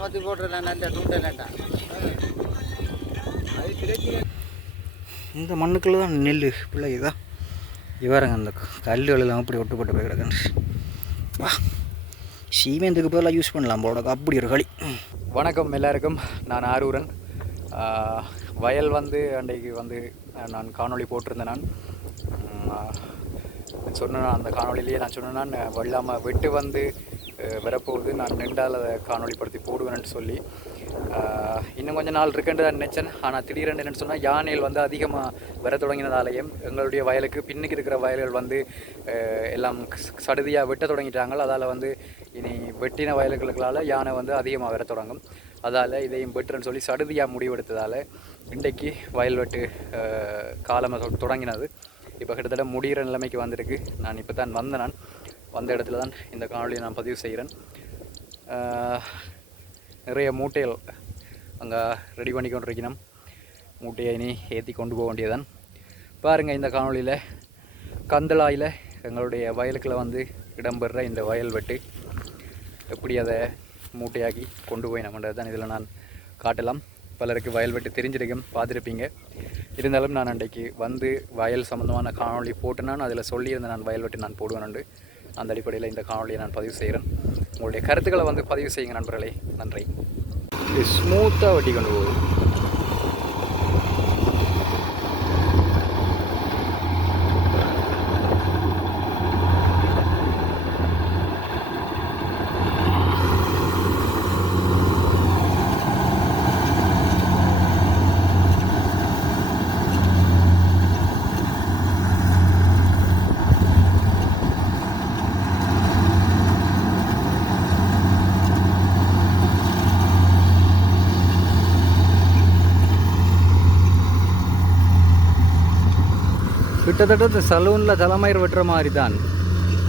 அமர்த்தி போட்டுறேன் நல்ல தூண்டலண்டா. இந்த மண்ணுக்குள்ளே தான் நெல் பிள்ளை இதான் இவரங்க அந்த கல்லுகள் எல்லாம் அப்படி ஒட்டுப்பட்டு போய் கிடக்கு. வா சீமேந்துக்கு பதிலாக யூஸ் பண்ணலாம் போட அப்படி ஒரு களி. வணக்கம் எல்லாருக்கும், நான் ஆரூரன். வயல் அன்றைக்கு நான் காணொளி போட்டிருந்தேன். நான் சொன்னேன், அந்த காணொலியிலேயே நான் சொன்னேன் வெள்ளாமல் வெட்டு வரப்போகுது, நான் நின்றால் அதை காணொலிப்படுத்தி போடுவேன்னு சொல்லி. இன்னும் கொஞ்சம் நாள் இருக்குன்னு தான் நினச்சேன். ஆனால் திடீரென்று என்னென்னு சொன்னால் யானைகள் அதிகமாக வர தொடங்கினதாலேயும் எங்களுடைய வயலுக்கு பின்னுக்கு இருக்கிற வயல்கள் எல்லாம் சடுதியாக வெட்ட தொடங்கிட்டாங்க. அதால் இனி வெட்டின வயல்களுக்களால் யானை அதிகமாக வர தொடங்கும். அதால் இதையும் வெட்டுறேன்னு சொல்லி சடுதியாக முடிவெடுத்ததால் இன்றைக்கு வயல் வெட்டு காலம் தொடங்கினது. இப்போ கிட்டத்தட்ட முடிகிற நிலைமைக்கு வந்திருக்கு. நான் இப்போ தான் நான் வந்த இடத்துல தான் இந்த காணொலியை நான் பதிவு செய்கிறேன். நிறைய மூட்டைகள் அங்கே ரெடி பண்ணி கொண்டிருக்கணும். மூட்டையை இனி ஏற்றி கொண்டு போக வேண்டியதான். பாருங்கள், இந்த காணொலியில் கந்தளாயில் எங்களுடைய வயலுக்குள்ள இடம்பெறுற இந்த வயல் வெட்டு எப்படி அதை மூட்டையாக்கி கொண்டு போய் நம்மன்றது தான் இதில் நான் காட்டலாம். பலருக்கு வயல் வெட்டு தெரிஞ்சிருக்கும், பார்த்துருப்பீங்க. இருந்தாலும் நான் அன்றைக்கு வயல் சம்மந்தமான காணொலி போட்டுனான். அதில் சொல்லியிருந்தேன் நான் வயல் வெட்டு நான் போடுவேன். அந்த அடிப்படையில் இந்த காணொலியை நான் பதிவு செய்கிறேன். உங்களுடைய கருத்துக்களை பதிவு செய்யுங்க நண்பர்களே. நன்றி. இது ஸ்மூத்தாக வெட்டி கொண்டு போகுது. கிட்டத்தட்ட இந்த சலூனில் தலைமயிர் வெட்டுற மாதிரி தான்.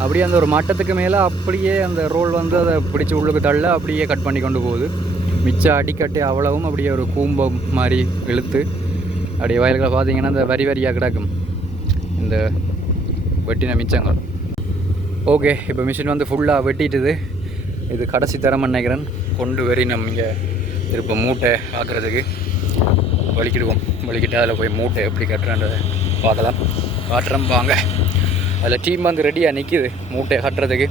அப்படியே அந்த ஒரு மட்டத்துக்கு மேலே அப்படியே அந்த ரோல் அதை பிடிச்சி உள்ளுக்கு தள்ள அப்படியே கட் பண்ணி கொண்டு போகுது. மிச்சம் அடிக்கட்டி அவ்வளவும் அப்படியே ஒரு கூம்பம் மாதிரி இழுத்து அப்படியே வயல்களை பார்த்தீங்கன்னா இந்த வரி வரியாக கிடக்கும் இந்த வெட்டின மிச்சங்கள். ஓகே, இப்போ மிஷின் ஃபுல்லாக வெட்டிட்டுது. இது கடைசி தரம் நினைக்கிறேன். கொண்டு வரி நம்ம இங்கே திருப்ப மூட்டை ஆக்குறதுக்கு வலிக்கிட்டு அதில் போய் மூட்டை எப்படி கட்டுறன்றதை பார்க்கலாம். காட்டுறோம் வாங்க. அதில் டீம் ரெடியாக நிற்கிது மூட்டையை கட்டுறதுக்கு.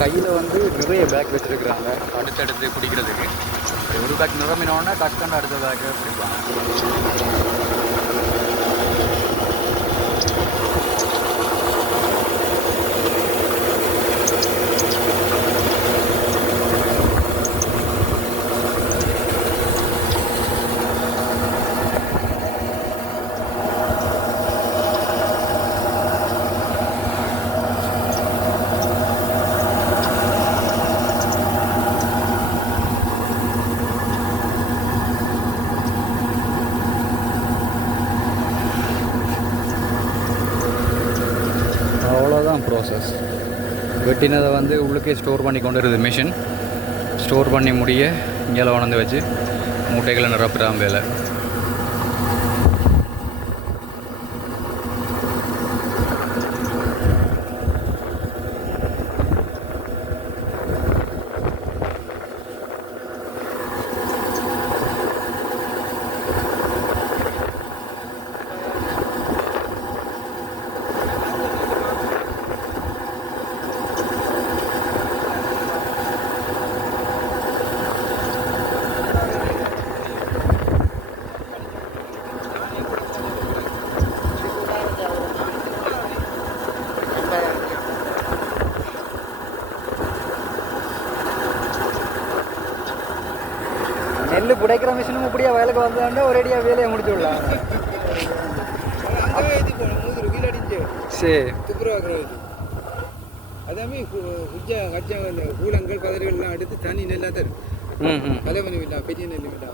கையில் நிறைய பேக் வச்சுருக்குறாங்க அடுத்தடுத்து பிடிக்கிறதுக்கு. ஒரு பேக் நிரம்பினோடனே டக்குன்னு அடுத்த பேக்கை பிடிப்பாங்க. வெட்டினதை வந்து உள்ளுக்கே ஸ்டோர் பண்ணி கொண்டு இருக்குது மிஷின். ஸ்டோர் பண்ணி முடிய இங்கே உணர்ந்து வச்சு மூட்டைகளை நிரப்புறான் வேலை. நெல் புடைக்கிற மிஷினும் இப்படியா வயலுக்கு வந்தாண்டா ஒரேடியாக வேலையை முடிச்சு விடலாம். சரி அதாமே கூலங்கள் கதிர்கள்லாம் எடுத்து தனி நெல்லாக தரும். தலைமணி விட்டா பெரிய நெல் விட்டா.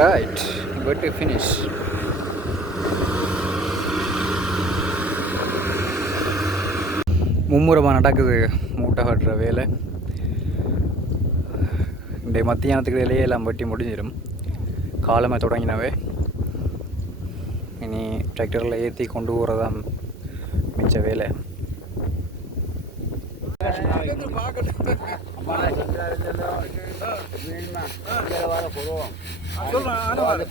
Right, good to finish. மும்முரமாக நடக்குது மூட்டை கட்டுற வேலை. இந்த மத்தியானத்துக்கு வேலையே எல்லாம் வெட்டி முடிஞ்சிடும். காலமாக தொடங்கினவே இனி டிராக்டரில் ஏற்றி கொண்டு போகிறதான் மிச்ச வேலை.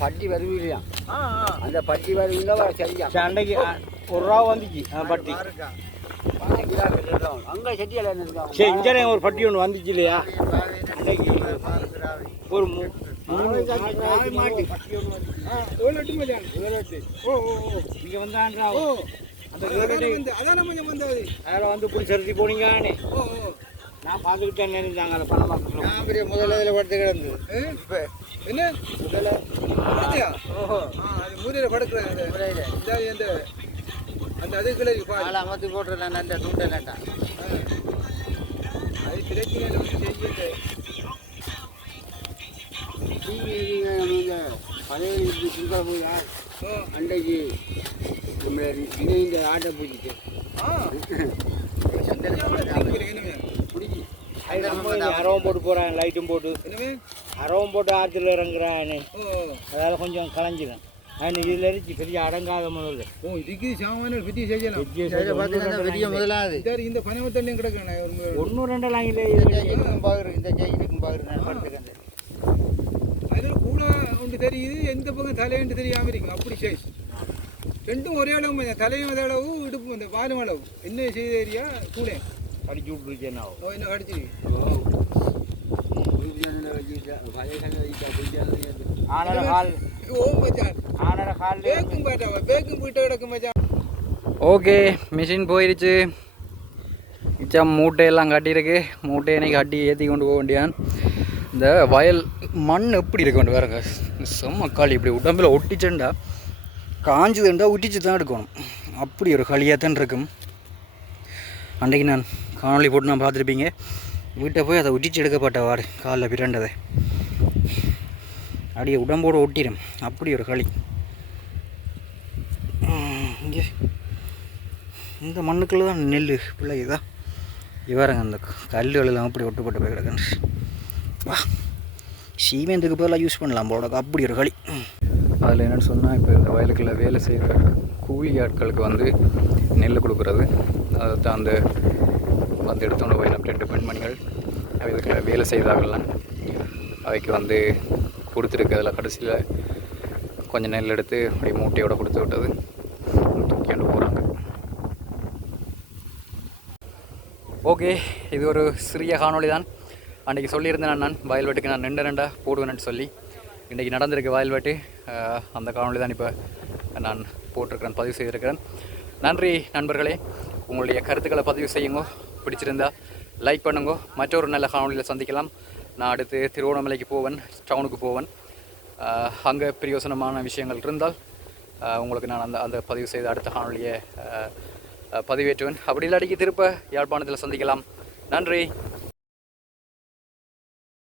பட்டி வருவில்லையா? அந்த பட்டி வருவீங்களா சரியா? அன்னைக்கு ஒரு ரூபா வந்துச்சு பட்டி. அங்கே செட்டியால சரி இங்கே ஒரு பட்டி ஒன்று வந்துச்சு இல்லையா? அன்னைக்கு ஒரு 3 இங்கே வந்தான்றா அதில் வந்து இப்படி செலுத்தி போனீங்கன்னு நான் பார்த்துக்கிட்டேன் நினைச்சாங்க. அதை பணம் பார்த்துக்கலாம் முதல்ல இதில் படுத்து கிடந்து என்ன முதல்ல ஓஹோ அது மூலையில் படுக்கிறேன். அந்த அந்த அதுக்குள்ளே அமர்த்தி போட்டுறேன். நல்ல தூண்டலட்டா அது கிடைக்கிறேன் செய்ய பழைய சுருக்கா போயா அன்றைக்கு நம்மளை இந்த ஆட்டை பிடிச்சிட்டு அரவம் போட்டு போகிறான். லைட்டும் போட்டு அரவம் போட்டு ஆற்றுல இறங்குறான்னு அதால் கொஞ்சம் களைஞ்சிடும். இதில் இருந்து பெரிய அடங்காத முதல்ல இதுக்கு சாமான பெரிய செய்யலாம். பெரிய முதலாது இந்த பனவத்தள்ளியும் கிடக்குறேன். 1-2 இல்லை பார்க்குறேன். இந்த ஜெயிலுக்கும் பார்க்குறேன். அதில் கூட ஒன்று தெரியுது. எந்த பக்கம் தலையண்டு தெரியாமல் இருக்கும். அப்படி சைஸ் ரெண்டும் ஒரே அளவு. தலையும் அதே அளவு, இடுப்பு இந்த பாலும் அளவு. என்ன செய்த ஏரியா கூட அடிச்சு விட்டுருச்சு. என்ன அடிச்சு ஓகே மிஷின் போயிடுச்சு. மிச்சம் மூட்டையெல்லாம் கட்டியிருக்கு. மூட்டையை கட்டி ஏற்றி கொண்டு போக வேண்டியான். இந்த வயல் மண் எப்படி இருக்க வேண்டிய வேறுங்க செம்ம களி. இப்படி உடம்பில் ஒட்டிச்சுண்டா காஞ்சுதுண்டா ஒட்டிச்சு தான் எடுக்கணும். அப்படி ஒரு களியாக தான் இருக்கும். அன்றைக்கு நான் காணொலி போட்டு நான் பார்த்துருப்பீங்க. வீட்டை போய் அதை ஒட்டிச்சு எடுக்கப்பட்ட வாடு காலில் பிறண்டதை அப்படியே உடம்போடு ஒட்டிடும். அப்படி ஒரு களி. இங்கே இந்த மண்ணுக்குள்ளே தான் நெல் பிள்ளைதான் இவருங்க. அந்த கல்லுகளெல்லாம் அப்படி ஒட்டுப்பட்டு போய் கிடக்குன்னு வா சீமெந்துக்கு பதிலாக யூஸ் பண்ணலாம் போட. அப்படி ஒரு களி. அதில் என்னென்னு சொன்னால் இப்போ இந்த வயலுக்குள்ள வேலை செய்கிற கூலி ஆட்களுக்கு வந்து நெல் கொடுக்குறது. அதை தான் அந்த வந்து எடுத்தோன்னு போய் நம்ம 2 பெண்மணிகள் இதுக்குள்ள வேலை செய்தாங்கலாம். அவைக்கு வந்து கொடுத்துருக்கு. அதில் கடைசியில் கொஞ்சம் நெல் எடுத்து அப்படியே மூட்டையோடு கொடுத்து விட்டது தூக்கியாண்டு போகிறாங்க. ஓகே, இது ஒரு சிறிய காணொளி தான். அன்றைக்கி சொல்லியிருந்தேன் நான் வயல் வெட்டுக்கு நான் 2 போடுவேன்னு சொல்லி. இன்றைக்கி நடந்திருக்கு வயல் வெட்டு. அந்த காணொளி தான் இப்போ நான் போட்டிருக்கிறேன், பதிவு செய்திருக்கிறேன். நன்றி நண்பர்களே. உங்களுடைய கருத்துக்களை பதிவு செய்யுங்க. பிடிச்சிருந்தா லைக் பண்ணுங்க. மற்றொரு நல்ல காணொளியில் சந்திக்கலாம். நான் அடுத்து திருவண்ணாமலைக்கு போவேன், டவுனுக்கு போவேன். அங்கே பிரயோசனமான விஷயங்கள் இருந்தால் உங்களுக்கு நான் அந்த பதிவு செய்த அடுத்த காணொலியை பதிவேற்றுவேன். அப்படி இல்லாட்டிக்கு திருப்ப யாழ்ப்பாணத்தில் சந்திக்கலாம். நன்றி.